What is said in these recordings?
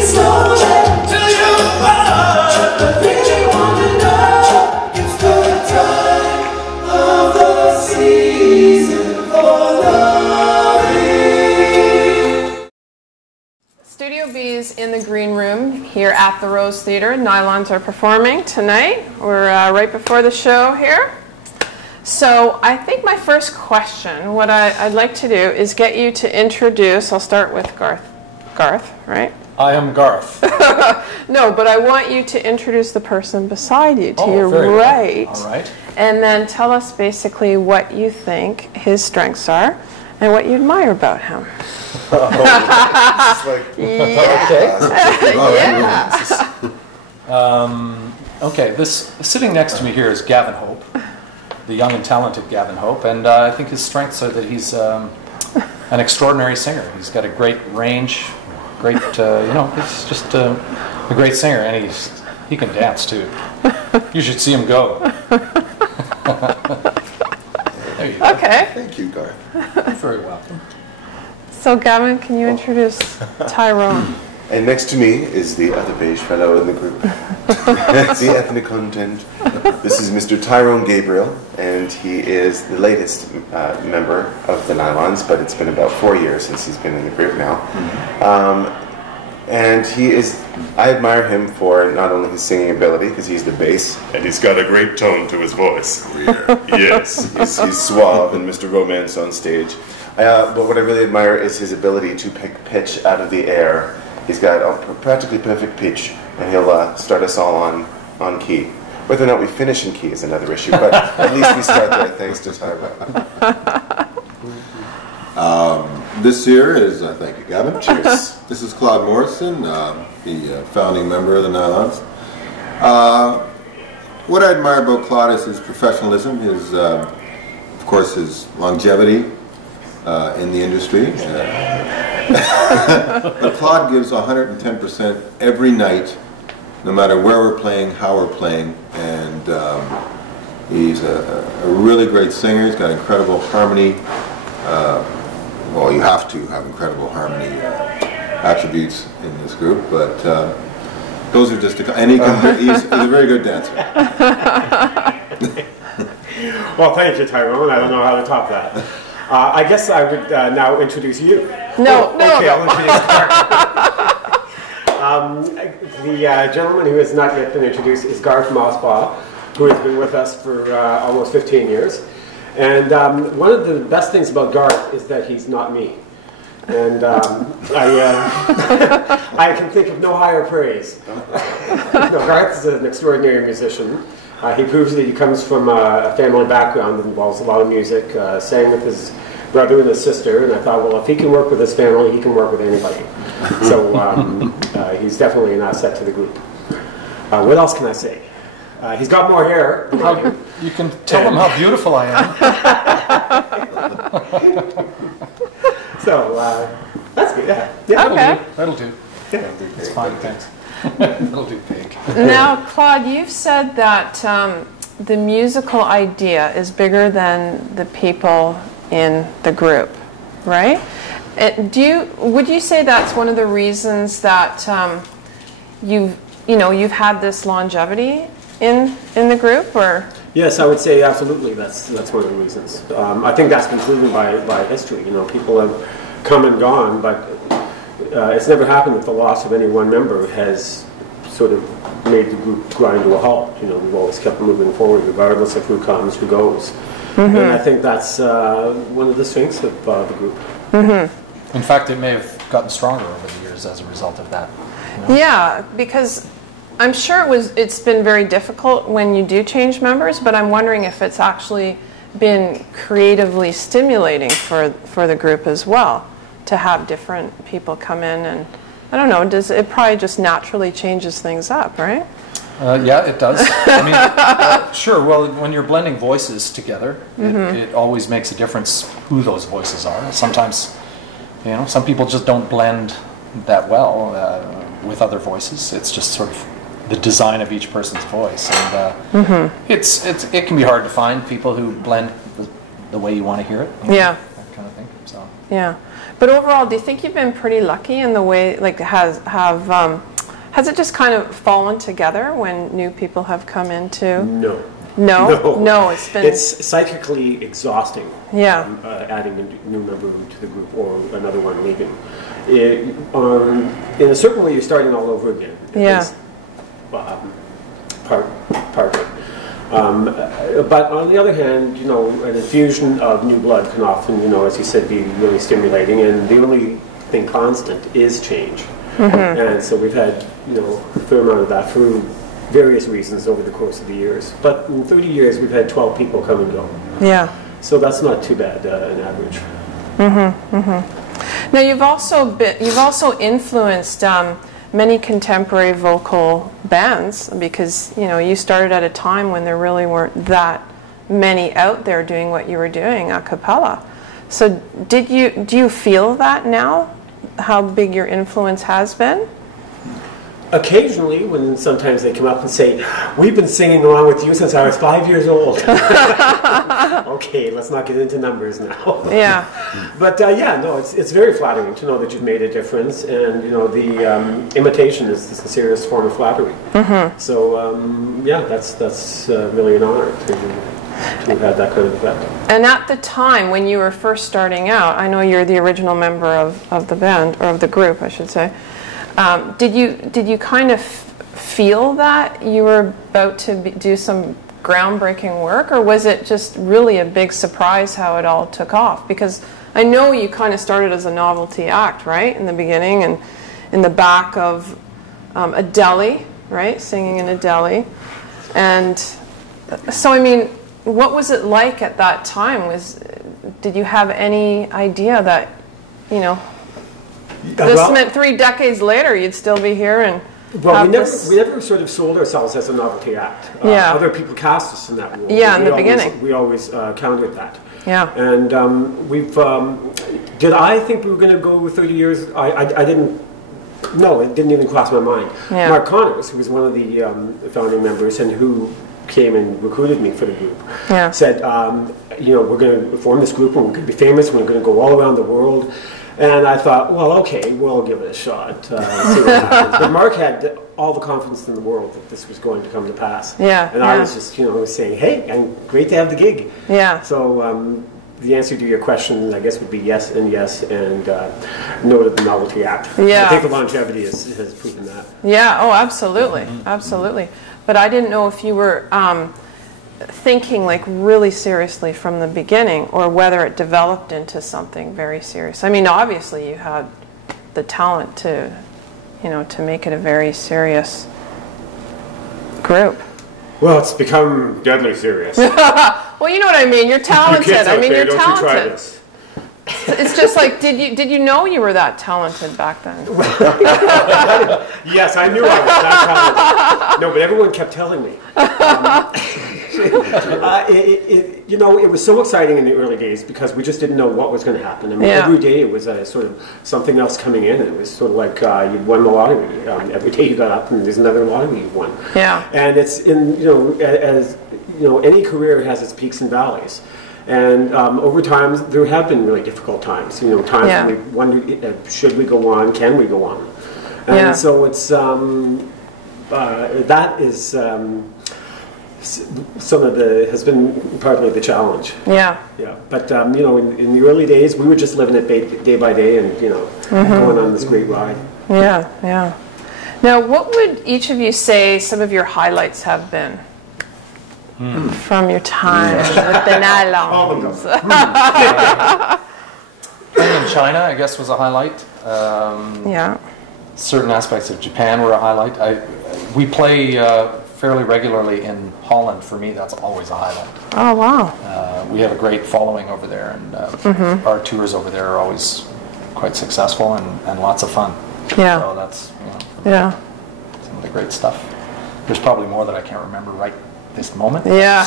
Studio B is in the green room here at the Rose Theatre. Nylons are performing tonight. We're right before the show here. So I think my first question, what I'd like to do is get you to introduce, I'll start with Garth. Garth, right? I am Garth. No, but I want you to introduce the person beside you, to your right. Well. All right. And then tell us basically what you think his strengths are and what you admire about him. Okay, this sitting next to me here is Gavin Hope, the young and talented Gavin Hope, and I think his strengths are that he's an extraordinary singer. He's got a great range, great, he's just a great singer, and he can dance too. You should see him go. There you go. Okay. Thank you, Garth. You're very welcome. So Gavin, can you introduce Tyrone? And next to me is the other beige fellow in the group. The ethnic content. This is Mr. Tyrone Gabriel, and he is the latest member of the Nylons, but it's been about 4 years since he's been in the group now. And I admire him for not only his singing ability, because he's the bass, and he's got a great tone to his voice. Yes, he's suave and Mr. Romance on stage. But what I really admire is his ability to pick pitch out of the air. He's got a practically perfect pitch, and he'll start us all on key. Whether or not we finish in key is another issue, but at least we start there, thanks to Tyrone. This here is, thank you, Gavin. Cheers. This is Claude Morrison, the founding member of the Nylons. What I admire about Claude is his professionalism, his, of course, his longevity in the industry. But Claude gives 110% every night, no matter where we're playing, how we're playing, and he's a really great singer. He's got incredible harmony. Well, you have to have incredible harmony attributes in this group, but those are just and he's a very good dancer. Well, thank you, Tyrone. I don't know how to top that. I guess I would now introduce you. No, okay, no. I'll introduce Garth. The gentleman who has not yet been introduced is Garth Mossbaugh, who has been with us for almost 15 years. And one of the best things about Garth is that he's not me. And I can think of no higher praise. No, Garth is an extraordinary musician. He proves that he comes from a family background that involves a lot of music, sang with his brother and his sister, and I thought, well, if he can work with his family, he can work with anybody. So he's definitely an asset to the group. What else can I say? He's got more hair. You can tell him how beautiful I am. So that's good. Yeah. Okay. That'll do. Yeah. It's fine, thanks. That'll do big. Now, Claude, you've said that the musical idea is bigger than the people in the group, right? Would you say that's one of the reasons that you've had this longevity in the group, or? Yes, I would say absolutely. That's one of the reasons. I think that's been proven by history. People have come and gone, but it's never happened that the loss of any one member has sort of made the group grind to a halt. We've always kept moving forward, regardless of who comes, who goes. Mm-hmm. And I think that's one of the strengths of the group. Mm-hmm. In fact, it may have gotten stronger over the years as a result of that. Yeah, because I'm sure it's been very difficult when you do change members, but I'm wondering if it's actually been creatively stimulating for the group as well, to have different people come in, and I don't know, it probably just naturally changes things up, right? Yeah, it does. I mean, sure, well, when you're blending voices together, it always makes a difference who those voices are. Sometimes, some people just don't blend that well with other voices. It's just sort of the design of each person's voice, and it can be hard to find people who blend the way you want to hear it. Yeah, that kind of thing. So Yeah. But overall, do you think you've been pretty lucky in the way, like, has it just kind of fallen together when new people have come into? No. No? No, it's been... It's psychically exhausting. Yeah. Adding a new member to the group or another one leaving. In a certain way, you're starting all over again. Yeah. Part of it. But on the other hand, you know, an infusion of new blood can often, you know, as you said, be really stimulating. And the only thing constant is change. And so we've had, you know, a fair amount of that through various reasons over the course of the years. But in 30 years, we've had 12 people come and go. Yeah. So that's not too bad, an average. Now you've also influenced many contemporary vocal bands, because you know you started at a time when there really weren't that many out there doing what you were doing a cappella. So do you feel that now, how big your influence has been? Occasionally, when sometimes they come up and say, "We've been singing along with you since I was 5 years old." Okay, let's not get into numbers now. Yeah. But yeah, no, it's very flattering to know that you've made a difference, and you know the imitation is the sincerest form of flattery. So yeah, that's really an honor to have had that kind of effect. And at the time when you were first starting out, I know you're the original member of the band, or of the group, I should say. Did you kind of feel that you were about to do some groundbreaking work, or was it just really a big surprise how it all took off? Because I know you kind of started as a novelty act, right, in the beginning, and in the back of a deli, right, singing in a deli. And so, I mean, what was it like at that time? Did you have any idea that, you know, this meant 3 decades later you'd still be here and well, we never sort of sold ourselves as a novelty act. Yeah. Other people cast us in that role. Yeah, in the beginning. We always countered that. Yeah. And we've... did I think we were going to go 30 years? I didn't... No, it didn't even cross my mind. Yeah. Mark Connors, who was one of the founding members and who came and recruited me for the group, said, you know, we're going to form this group and we're going to be famous and we're going to go all around the world. And I thought, well, okay, we'll give it a shot, see what happens. But Mark had all the confidence in the world that this was going to come to pass. Yeah, and I was just, you know, saying, hey, great to have the gig. Yeah. So the answer to your question, I guess, would be yes, and no to the novelty act. Yeah. I think the longevity has proven that. Yeah, oh, absolutely, absolutely. But I didn't know if you were thinking like really seriously from the beginning, or whether it developed into something very serious. I mean, obviously you had the talent to, you know, to make it a very serious group. Well, it's become deadly serious. Well, you know what I mean. You're talented. I mean, you're talented. Don't you try this. It's just like, did you know you were that talented back then? Yes, I knew I was that talented. No, but everyone kept telling me. You know, it was so exciting in the early days because we just didn't know what was going to happen. I mean, every day it was sort of something else coming in. It was sort of like you'd won the lottery. Every day you got up and there's another lottery you won. Yeah. And it's in, you know, as you know, any career has its peaks and valleys. And over time, there have been really difficult times. You know, times when we wondered, should we go on? Can we go on? And so it's that is some of has been partly the challenge. Yeah. Yeah. But you know, in the early days, we were just living it day by day, and you know, going on this great ride. Yeah. Yeah. Now, what would each of you say some of your highlights have been? From your time with the Nylons. Playing in China, I guess, was a highlight. Yeah. Certain aspects of Japan were a highlight. We play fairly regularly in Holland. For me, that's always a highlight. Oh, wow. We have a great following over there, and our tours over there are always quite successful and lots of fun. Yeah. So that's, you know, some of the great stuff. There's probably more that I can't remember right this moment. Yeah.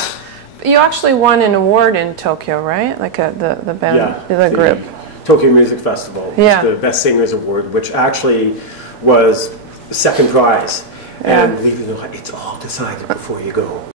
You actually won an award in Tokyo, right? Like the band, the group. Tokyo Music Festival. Yeah. The Best Singers Award, which actually was second prize. And believe it or not, it's all decided before you go.